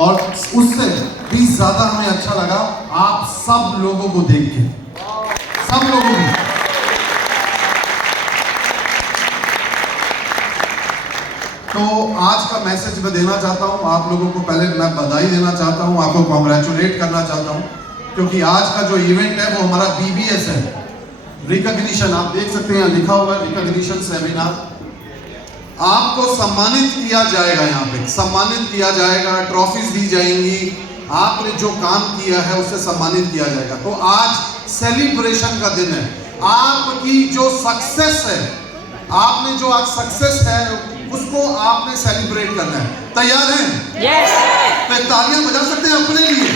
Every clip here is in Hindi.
और उससे भी ज्यादा हमें अच्छा लगा आप सब लोगों को देख के, सब लोगों को। तो आज का मैसेज मैं देना चाहता हूं आप लोगों को। पहले मैं बधाई देना चाहता हूं, आपको कॉन्ग्रेचुलेट करना चाहता हूं, क्योंकि आज का जो इवेंट है वो हमारा BBS है, रिकॉग्निशन। आप देख सकते हैं लिखा हुआ है रिकॉग्निशन सेमिनार। आपको सम्मानित किया जाएगा, यहाँ पे सम्मानित किया जाएगा, ट्रॉफीज दी जाएंगी, आपने जो काम किया है उससे सम्मानित किया जाएगा। तो आज सेलिब्रेशन का दिन है, आपकी जो सक्सेस है, आपने जो आज सक्सेस है उसको आपने सेलिब्रेट करना है। तैयार हैं? Yes. तो तालियां बजा सकते हैं अपने लिए।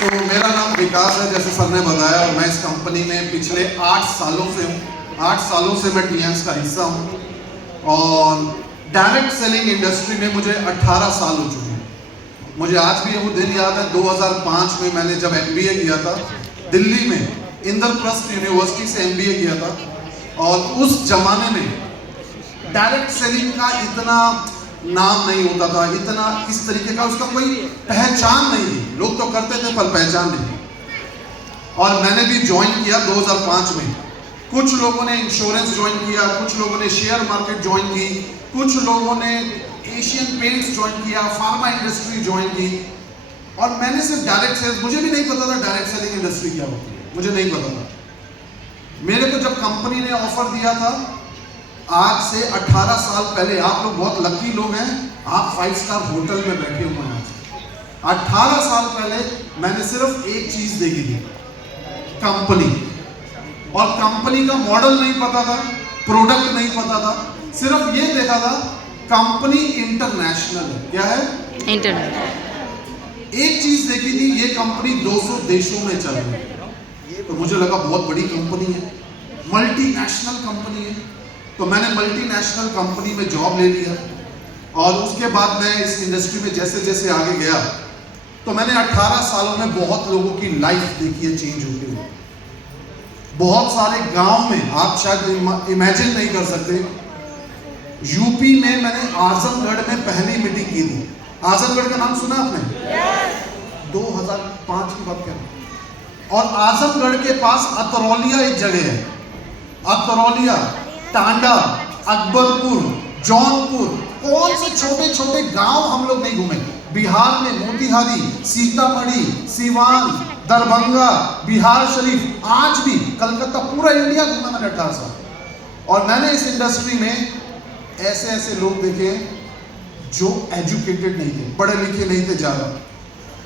तो मेरा नाम विकास है, जैसे सर ने बताया, और मैं इस कंपनी में पिछले 8 सालों से हूँ। 8 सालों से मैं TNS का हिस्सा हूँ और डायरेक्ट सेलिंग इंडस्ट्री में मुझे 18 साल हो चुके हैं। मुझे आज भी वो दिन याद है, 2005 में मैंने जब MBA किया था दिल्ली में, इंद्रप्रस्थ यूनिवर्सिटी से MBA किया था। और उस जमाने में डायरेक्ट सेलिंग का इतना नाम नहीं होता था, इतना इस तरीके का उसका कोई पहचान नहीं थी। लोग तो करते थे पर पहचान नहीं। और मैंने भी ज्वाइन किया 2005 में। कुछ लोगों ने इंश्योरेंस ज्वाइन किया, कुछ लोगों ने शेयर मार्केट ज्वाइन की, कुछ लोगों ने एशियन पेंट्स ज्वाइन किया, फार्मा इंडस्ट्री ज्वाइन की। और मैंने सिर्फ डायरेक्ट सेल्स, मुझे भी नहीं पता था डायरेक्ट सेलिंग इंडस्ट्री क्या होती है, मुझे नहीं पता था। मेरे को जब कंपनी ने ऑफर दिया था आज से 18 साल पहले, आप लोग बहुत लकी लोग हैं, आप 5 स्टार होटल में बैठे हुए हैं। 18 साल पहले मैंने सिर्फ एक चीज देखी थी, कंपनी। और कंपनी का मॉडल नहीं पता था, प्रोडक्ट नहीं पता था, सिर्फ ये देखा था कंपनी इंटरनेशनल है। क्या है? इंटरनेशनल। एक चीज देखी थी, ये कंपनी 200 देशों में चल रही है। तो मुझे लगा बहुत बड़ी कंपनी है, मल्टीनेशनल कंपनी है। तो मैंने मल्टीनेशनल कंपनी में जॉब ले लिया। और उसके बाद मैं इस इंडस्ट्री में जैसे जैसे आगे गया, तो मैंने 18 सालों में बहुत लोगों की लाइफ देखी है चेंज होते हुए। बहुत सारे गांव में, आप शायद इमेजिन नहीं कर सकते, यूपी में मैंने आजमगढ़ में पहली मीटिंग की थी। आजमगढ़ का नाम सुना आपने? 2005 की बात कर रहा हूं। और आजमगढ़ के पास अतरौलिया एक जगह है, अतरौलिया, टांडा, अकबरपुर, जौनपुर, कौन से छोटे छोटे गांव हम लोग नहीं घूमे। बिहार में मोतिहारी, सीतामढ़ी, सीवान, दरभंगा, बिहार शरीफ, आज भी कलकत्ता, पूरा इंडिया घूमा मैंने 18 साल। और मैंने इस इंडस्ट्री में ऐसे ऐसे लोग देखे जो एजुकेटेड नहीं थे, पढ़े लिखे नहीं थे ज्यादा,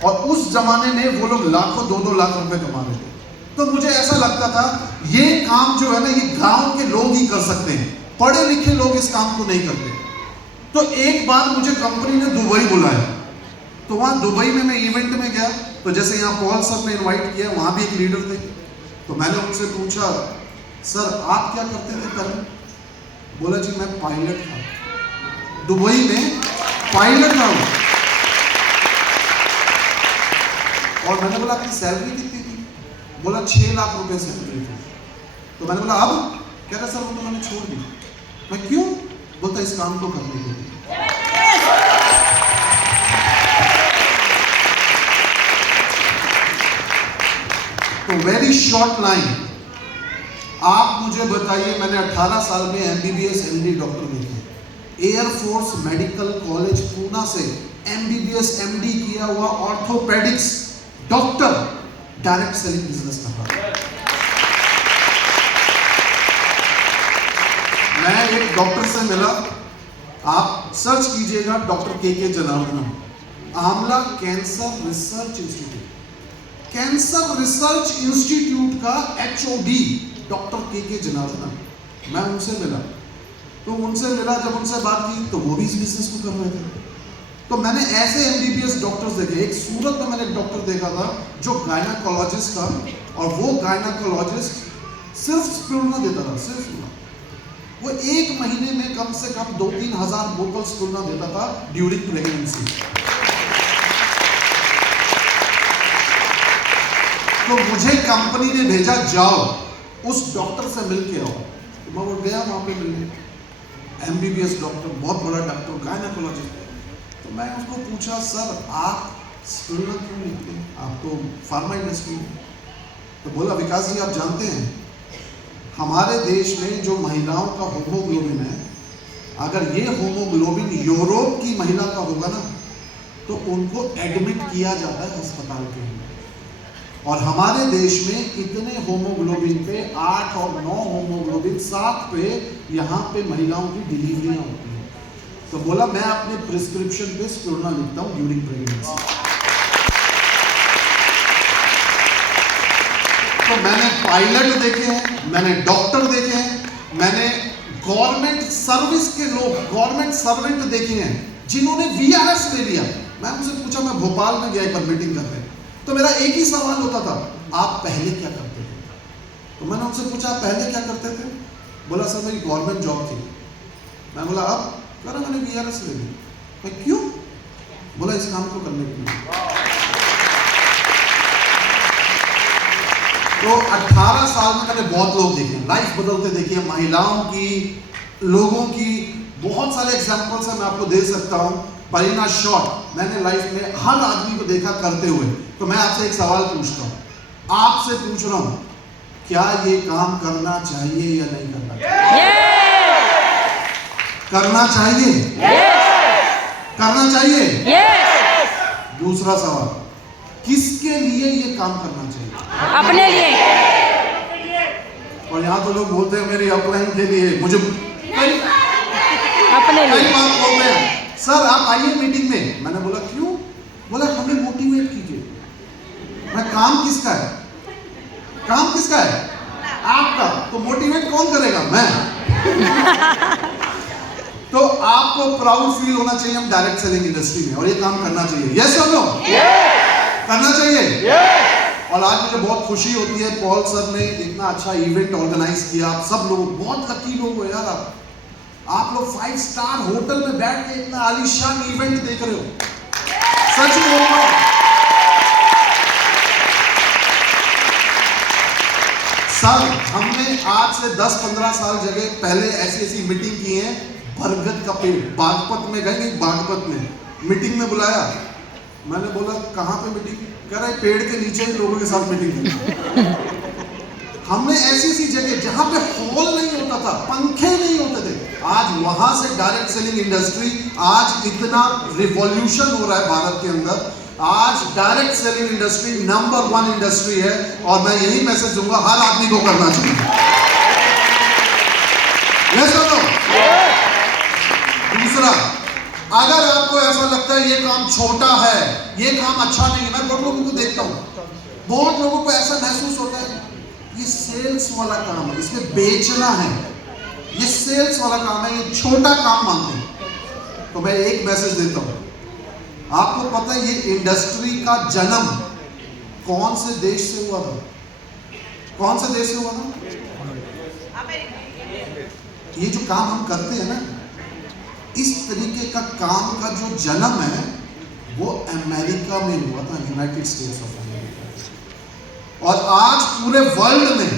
और उस जमाने में वो लोग लाखों 2-2 लाख रुपए कमा रहे थे। तो मुझे ऐसा लगता था ये काम जो है ना, ये गांव के लोग ही कर सकते हैं, पढ़े लिखे लोग इस काम को नहीं करते। तो एक बार मुझे कंपनी ने दुबई बुलाया। तो वहां दुबई में मैं इवेंट में गया, तो जैसे यहाँ पॉल सर ने इनवाइट किया, वहां भी एक लीडर थे। तो मैंने उनसे पूछा, सर आप क्या करते थे पहले? बोला जी मैं पायलट था, दुबई में पायलट था। और मैंने बोला आपकी सैलरी कितनी थी? बोला 6 लाख रुपए सैलरी थी। तो मैंने बोला अब? कह रहा सर वो तो मैंने छोड़ दी। मैं क्यों? बोलता इस काम को करने के लिए। तो वेरी शॉर्ट लाइन, आप मुझे बताइए, मैंने 18 साल में MBBS MD डॉक्टर देखे, एयरफोर्स मेडिकल कॉलेज पूना से MBBS MD किया हुआ orthopaedics doctor direct selling business कर रहा है। मैं एक डॉक्टर से मिला, आप सर्च कीजिएगा doctor KK Janardhanan, Amala cancer research institute, cancer research institute का HOD डॉक्टर KK जनार्दनन। मैं उनसे मिला, जब उनसे बात की तो वो भी इस बिजनेस को कर रहे थे। तो मैंने ऐसे MBBS डॉक्टर्स देखे। एक सूरत में मैंने एक डॉक्टर देखा था जो गायनाकोलॉजिस्ट था, और वो गायनाकोलॉजिस्ट सिर्फ स्पिरुलिना देता था, सिर्फ स्पिरुलिना। वो 1 महीने में कम से कम 2-3 हजार बोतल स्पिरुलिना देता था ड्यूरिंग प्रेगनेंसी। तो मुझे कंपनी ने भेजा, जाओ उस डॉक्टर से मिल के आओ। मैं वो गया वहाँ पे मिलने, MBBS डॉक्टर, बहुत बड़ा डॉक्टर, गायनेकोलॉजिस्ट। तो मैं उसको पूछा, सर आप स्पिरुलिना क्यों लिखते हैं, आप तो फार्मा इंडस्ट्री में। तो बोला, विकास जी आप जानते हैं हमारे देश में जो महिलाओं का होमोग्लोबिन है, अगर ये होमोग्लोबिन यूरोप की महिला का होगा ना तो उनको एडमिट किया जाता है अस्पताल के अंदर, और हमारे देश में इतने होमोग्लोबिन पे 8 और 9 होमोग्लोबिन 7 पे यहाँ पे महिलाओं की डिलीवरियाँ होती हैं। तो बोला मैं अपने प्रिस्क्रिप्शन पे स्पिरुलिना लिखता हूँ ड्यूरिंग प्रेगनेंसी। तो मैंने पायलट देखे हैं, मैंने डॉक्टर देखे हैं, मैंने गवर्नमेंट सर्विस के लोग, गवर्नमेंट सर्वेंट देखे हैं जिन्होंने VRS ले लिया। मैं उनसे पूछा, मैं भोपाल में गया एक बार मीटिंग करने, तो मेरा एक ही सवाल होता था, आप पहले क्या करते थे? तो मैंने उनसे पूछा, आप पहले क्या करते थे? बोला, सर मेरी गवर्नमेंट जॉब थी। मैं बोला, अब? कह रहा मैंने VRS ले ली। मैं क्यों? बोला, इस काम को करने के लिए। तो 18 साल में मैंने बहुत लोग देखे, लाइफ बदलते देखे, महिलाओं की, लोगों की, बहुत सारे एग्जाम्पल्स हैं, मैं आपको दे सकता हूं। परीना शॉट मैंने लाइफ में हर आदमी को देखा करते हुए। तो मैं आपसे एक सवाल पूछता हूं, आपसे पूछ रहा हूं, क्या ये काम करना चाहिए या नहीं करना चाहिए? करना चाहिए? करना चाहिए? दूसरा सवाल, किसके लिए ये काम करना चाहिए? अपने लिए। और यहाँ तो लोग बोलते हैं मेरी अपलाइन के लिए, मुझे कई बात बोलते हैं, सर आप आइए मीटिंग में। मैंने बोला क्यों? बोला हमें मोटिवेट कीजिए। मैं काम किसका है? काम किसका है? आपका। तो मोटिवेट कौन करेगा? मैं। तो आपको प्राउड फील होना चाहिए हम डायरेक्ट सेलिंग इंडस्ट्री में, और ये काम करना चाहिए। यस और नो? करना चाहिए। और आज मुझे बहुत खुशी होती है, पॉल सर ने इतना अच्छा इवेंट ऑर्गेनाइज किया। आप सब लोग बहुत लकी लोग हो यार, आप लोग 5 स्टार होटल में बैठ के इतना आलीशान इवेंट देख रहे हो। सच बोल रहा हूं। सर हमने आज से 10-15 साल जगह पहले ऐसी मीटिंग की है। बरगद का पेड़, बागपत में गए, बागपत में मीटिंग में बुलाया। मैंने बोला कहाँ पे मीटिंग? कह रहा है पेड़ के नीचे ही लोगों के साथ मीटिंग की। हमने ऐसी जगह जहां पे हॉल नहीं होता था, पंखे नहीं होते थे, आज वहां से डायरेक्ट सेलिंग इंडस्ट्री, आज इतना रिवॉल्यूशन हो रहा है भारत के अंदर। आज direct selling industry number 1 industry है, और मैं यही मैसेज दूंगा हर आदमी को करना चाहिए। यस और नो? दूसरा, अगर आपको ऐसा लगता है ये काम छोटा है, ये काम अच्छा नहीं है, मैं बहुत लोगों को देखता हूं, बहुत लोगों को ऐसा महसूस होता है ये सेल्स वाला काम है, इसमें बेचना है, ये सेल्स वाला काम है, ये छोटा काम मानते हैं। तो मैं एक मैसेज देता हूं, आपको पता है ये इंडस्ट्री का जन्म कौन से देश से हुआ था? कौन से देश से हुआ था? ये जो काम हम करते हैं ना, इस तरीके का काम का जो जन्म है वो अमेरिका में हुआ था, यूनाइटेड स्टेट्स ऑफ अमेरिका। और आज पूरे वर्ल्ड में,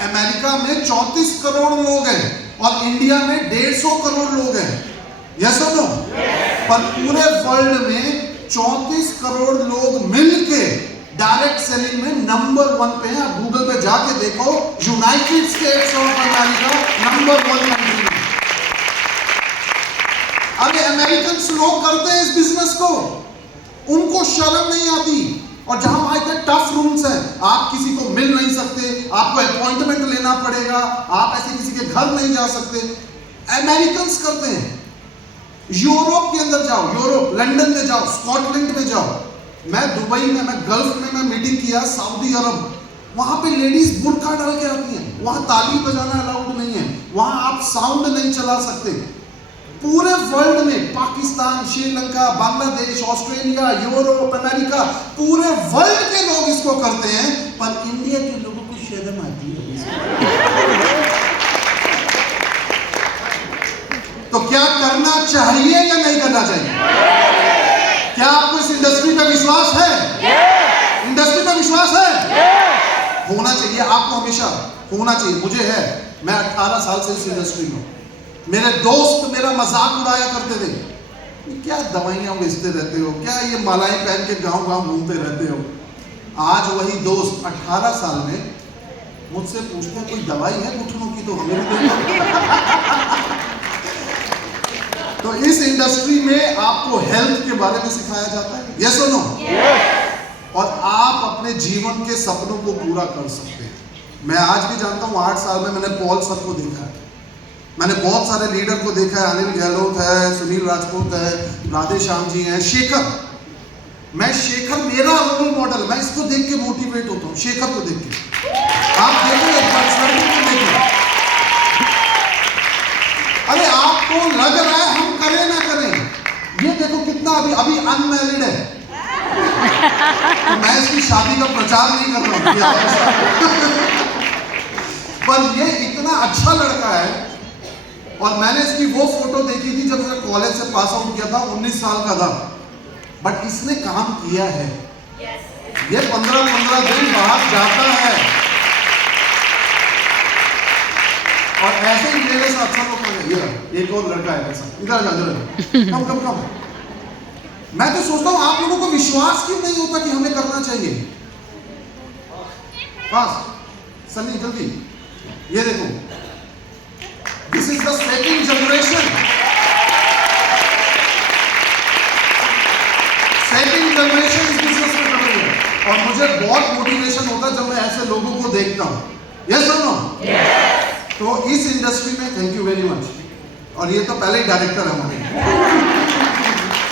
अमेरिका में 34 करोड़ लोग हैं और इंडिया में 150 करोड़ लोग हैं। यस और नो? पर पूरे वर्ल्ड में 34 करोड़ लोग मिलके डायरेक्ट सेलिंग में नंबर 1 पे हैं। आप गूगल पे जाके देखो, United states of America number 1 country. अरे अमेरिकन लोग करते हैं इस बिजनेस को, उनको शर्म नहीं आती। और जहां वहां इतने टफ रूल्स हैं, आप किसी को मिल नहीं सकते, आपको अपॉइंटमेंट लेना पड़ेगा, आप ऐसे किसी के घर नहीं जा सकते, अमेरिकन करते हैं। यूरोप के अंदर जाओ, यूरोप लंदन में जाओ, स्कॉटलैंड में जाओ, मैं दुबई में, मैं गल्फ में मैं मीटिंग किया, सऊदी अरब, वहां पे लेडीज बुर्का डाल के आती हैं, वहां ताली बजाना अलाउड नहीं है, वहां आप साउंड नहीं चला सकते। पूरे वर्ल्ड में, Pakistan, Sri Lanka, Bangladesh, Australia, Europe, America, पूरे वर्ल्ड के लोग इसको करते हैं, पर इंडिया के लोगों को शर्म आती है। तो क्या करना चाहिए या नहीं करना चाहिए? क्या आपको इस इंडस्ट्री पे विश्वास है? इंडस्ट्री पे विश्वास है? होना चाहिए, आपको हमेशा होना चाहिए। मुझे है, मैं 18 साल से इस इंडस्ट्री में हूं। मेरे दोस्त मेरा मजाक उड़ाया करते थे, क्या दवाइयां बेचते रहते हो, क्या ये मालाएं पहन के गांव गांव घूमते रहते हो। आज वही दोस्त 18 साल में मुझसे पूछते हैं कोई दवाई है घुटनों की तो हमें भी दे दो। तो इस इंडस्ट्री में आपको हेल्थ के बारे में सिखाया जाता है, यस और नो? और आप अपने जीवन के सपनों को पूरा कर सकते हैं। मैं आज भी जानता हूं, 8 साल में मैंने पॉल सर को देखा है, मैंने बहुत सारे लीडर को देखा है, अनिल गहलोत है, सुनील राजपूत है, राधे श्याम जी हैं, शेखर। मैं शेखर मेरा रोल मॉडल, मैं इसको देख के मोटिवेट होता हूं, शेखर को देख के। आप देखो एक पर्सनालिटी को देखो, अरे आपको लग रहा है हम करें ना करें, ये देखो कितना अभी अनमैरिड है। तो मैं इसकी शादी का प्रचार नहीं कर रहा हूं पर ये इतना अच्छा लड़का है। और मैंने इसकी वो फोटो देखी थी जब मैं कॉलेज से पास आउट किया था, 19 साल का था, बट इसने काम किया है। ये 15-15 दिन बाहर जाता है और ऐसे ही मेरे साथ सब लोग एक और लड़का है ऐसा, इधर जा, कम। मैं तो सोचता हूं आप लोगों को विश्वास क्यों नहीं होता कि हमें करना चाहिए। बस सनी जल्दी, ये देखो, this is the second generation इस बिजनेस में कर रही है। और मुझे बहुत मोटिवेशन होता है जब मैं ऐसे लोगों को देखता हूं, यस और नो? तो इस इंडस्ट्री में थैंक यू वेरी मच। और ये तो पहले ही डायरेक्टर है हमारे।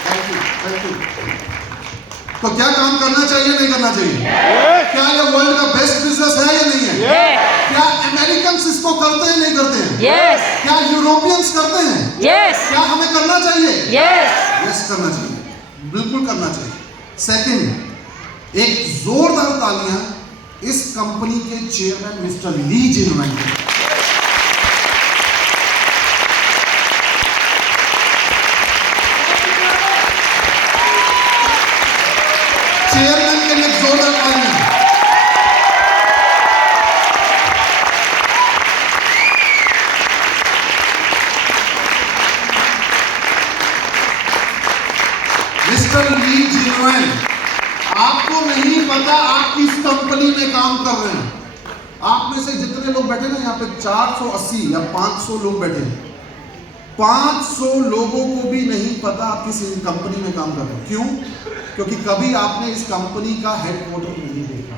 Thank you. तो क्या काम करना चाहिए नहीं करना चाहिए? क्या ये वर्ल्ड का बेस्ट बिजनेस है या नहीं है? क्या अमेरिकन इसको करते हैं नहीं करते हैं? क्या यूरोपियंस करते हैं? क्या हमें करना चाहिए? यस करना चाहिए, बिल्कुल करना चाहिए। सेकंड, एक जोरदार तालियां इस कंपनी के चेयरमैन मिस्टर ली जिनवैन के। चेयरमैन के लिए जोरदार तालियां। मिस्टर ली जिनवैन, आपको नहीं पता आप किस कंपनी में काम कर रहे हैं। आप में से जितने लोग बैठे ना यहाँ पे 480 या 500 लोग बैठे हैं, 500 लोगों को भी नहीं पता आप किस कंपनी में काम कर रहे हैं। क्यों? क्योंकि कभी आपने इस कंपनी का हेडक्वार्टर नहीं देखा,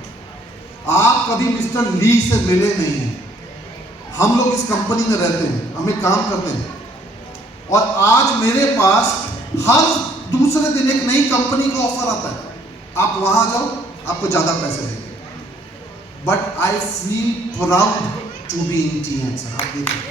आप कभी मिस्टर ली से मिले नहीं हैं। हम लोग इस कंपनी में रहते हैं, हमें काम करते हैं, और आज मेरे पास हर दूसरे दिन एक नई कंपनी का ऑफर आता है, आप वहां जाओ, आपको ज्यादा पैसे देंगे। But I feel proud to be in TNS. आप देखिए,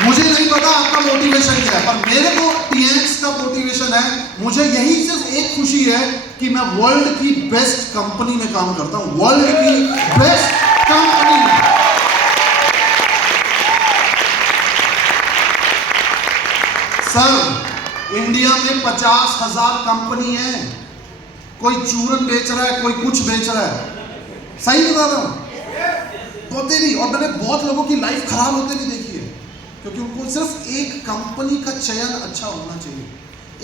मुझे नहीं पता आपका मोटिवेशन क्या है, पर मेरे को टीएंस का मोटिवेशन है। मुझे यही सिर्फ एक खुशी है कि मैं वर्ल्ड की बेस्ट कंपनी में काम करता हूं, वर्ल्ड की बेस्ट कंपनी में। सर, इंडिया में 50,000 कंपनी है, कोई चूरन बेच रहा है, कोई कुछ बेच रहा है, सही बता रहा हूं? होते भी, और मैंने बहुत लोगों की लाइफ खराब होते भी देखी है, क्योंकि उनको सिर्फ एक कंपनी का चयन अच्छा होना चाहिए।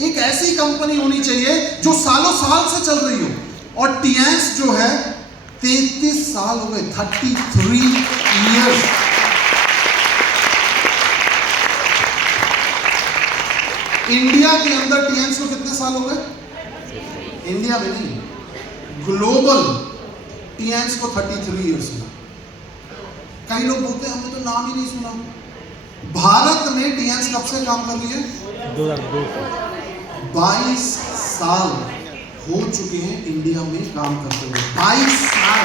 एक ऐसी कंपनी होनी चाहिए जो सालों साल से चल रही हो। और टीएंस जो है 33 साल हो गए, 33 इयर्स। इंडिया के अंदर टीएंस को कितने साल हो गए? इंडिया में नहीं, ग्लोबल टीएंस को 33 इयर्स हुआ। कई लोग बोलते हैं हमने तो नाम ही नहीं सुना। भारत में टीएंस कब से काम कर रही है? 22 साल हो चुके हैं इंडिया में काम करते हुए, 22 साल।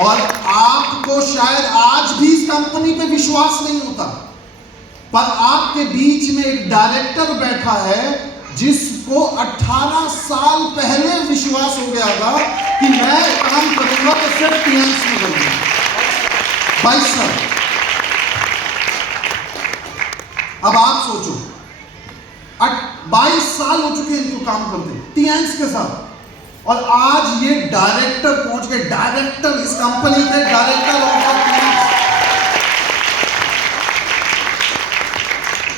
और आपको शायद आज भी इस कंपनी पे विश्वास नहीं होता, पर आपके बीच में एक डायरेक्टर बैठा है जिसको 18 साल पहले विश्वास हो गया था कि मैं काम करूंगा तो सिर्फ टीएंस में करूंगा। 22 साल। अब आप सोचो, 22 साल हो चुके हैं इनको काम करते टीएंस के साथ, और आज ये डायरेक्टर पहुंच गए, डायरेक्टर इस कंपनी के डायरेक्टर ऑफ टीएंस।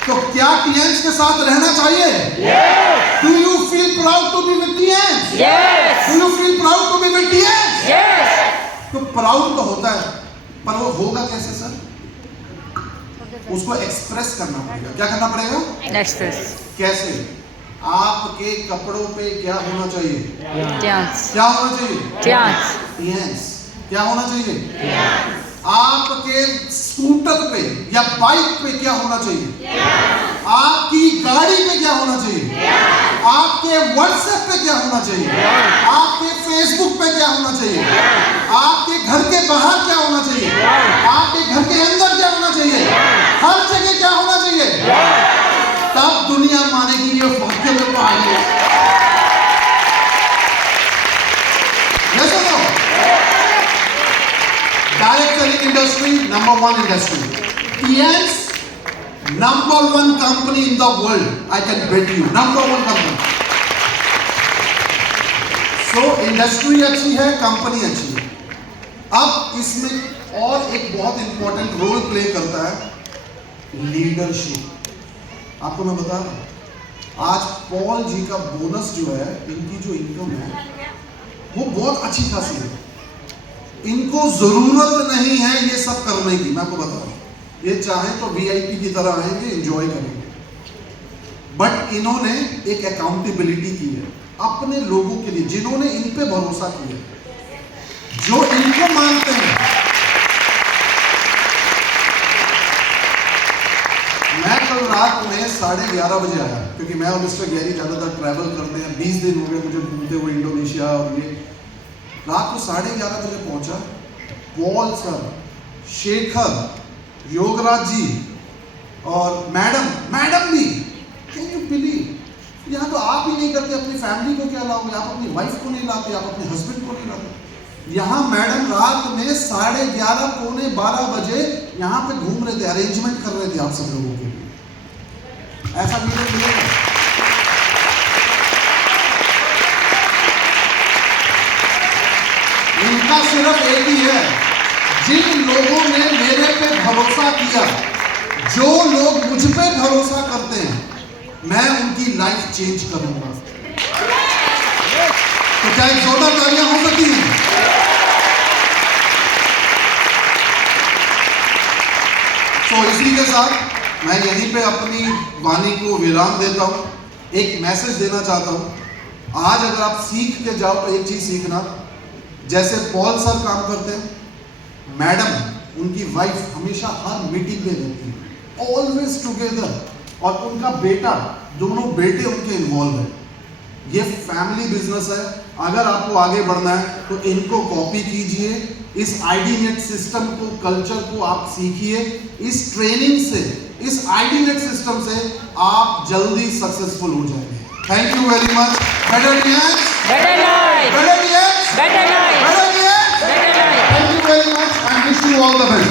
तो क्या टीएंस के साथ रहना चाहिए? Yes. Do you feel proud to be with TNs? Yes. Do you feel proud to be with TNs? Yes. तो प्राउड तो होता है, पर वो होगा कैसे सर? उसको एक्सप्रेस करना पड़ेगा। क्या करना पड़ेगा? Express. कैसे? आपके कपड़ों पे क्या होना चाहिए? Dance. क्या होना चाहिए? Dance. TNs। क्या होना चाहिए? आपके स्कूटर पे या बाइक पे क्या होना चाहिए? आपकी गाड़ी पे क्या होना चाहिए? आपके व्हाट्सएप पे क्या होना चाहिए? आपके फेसबुक पे क्या होना चाहिए? आपके घर के बाहर क्या होना चाहिए? आपके घर के अंदर क्या होना चाहिए? हर जगह क्या होना चाहिए? तब दुनिया मानेगी ये वाक्य में पाएंगे। Direct selling industry, number one industry. TNs, number one company in the world. I can bet you, number one company. So industry अच्छी है, company अच्छी है। अब इसमें और एक बहुत इंपॉर्टेंट रोल प्ले करता है लीडरशिप। आपको मैं बता रहा हूं, आज पॉल जी का बोनस जो है, इनकी जो इनकम है वो बहुत अच्छी खासी है। इनको जरूरत नहीं है ये सब करने की, मैं आपको बता रहा हूं। ये चाहे तो वीआईपी की तरह आएंगे, एंजॉय करेंगे, बट इन्होंने एक अकाउंटेबिलिटी की है अपने लोगों के लिए, जिन्होंने इन पे भरोसा किया, जो इनको मानते हैं। मैं कल रात में 11:30 बजे आया, क्योंकि मैं और मिस्टर गैरी ज्यादातर ट्रैवल करते हैं। 20 दिन हो गए मुझे घूमते हुए इंडोनेशिया, और ये रात को 11:30 बजे पहुंचा। पॉल सर, शेखर, योगराज जी और मैडम भी, कैन यू बिलीव, यहाँ तो आप ही नहीं करते, अपनी फैमिली को क्या लाओगे? आप अपनी वाइफ को नहीं लाते, आप अपने हस्बैंड को नहीं लाते। यहाँ मैडम रात में 11:30 पौने 12 बजे यहाँ पे घूम रहे थे, अरेंजमेंट कर रहे थे आप सब लोगों के लिए। ऐसा मिलेगा? इनका सिर्फ एक ही है, जिन लोगों ने मेरे पे भरोसा किया, जो लोग मुझ पे भरोसा करते हैं, मैं उनकी लाइफ चेंज करूंगा। तो क्या एक जोरदार तालियां हो सकती हैं? तो इसी के साथ मैं यहीं पे अपनी वाणी को विराम देता हूं। एक मैसेज देना चाहता हूं। आज अगर आप सीख के जाओ तो एक चीज सीखना, जैसे पॉल सर काम करते हैं, मैडम उनकी वाइफ हमेशा हर मीटिंग में रहती है, ऑलवेज टुगेदर, और उनका बेटा, दोनों बेटे उनके इन्वॉल्व है। ये फैमिली बिजनेस है। अगर आपको आगे बढ़ना है तो इनको कॉपी कीजिए, इस आईडीनेट सिस्टम को, कल्चर को आप सीखिए। इस ट्रेनिंग से, इस आईडीनेट सिस्टम से आप जल्दी सक्सेसफुल हो जाएंगे। Thank you very much. Better TNS, Better life. better TNS, Better life. better TNS. Better life. Thank you very much and wish you all the best.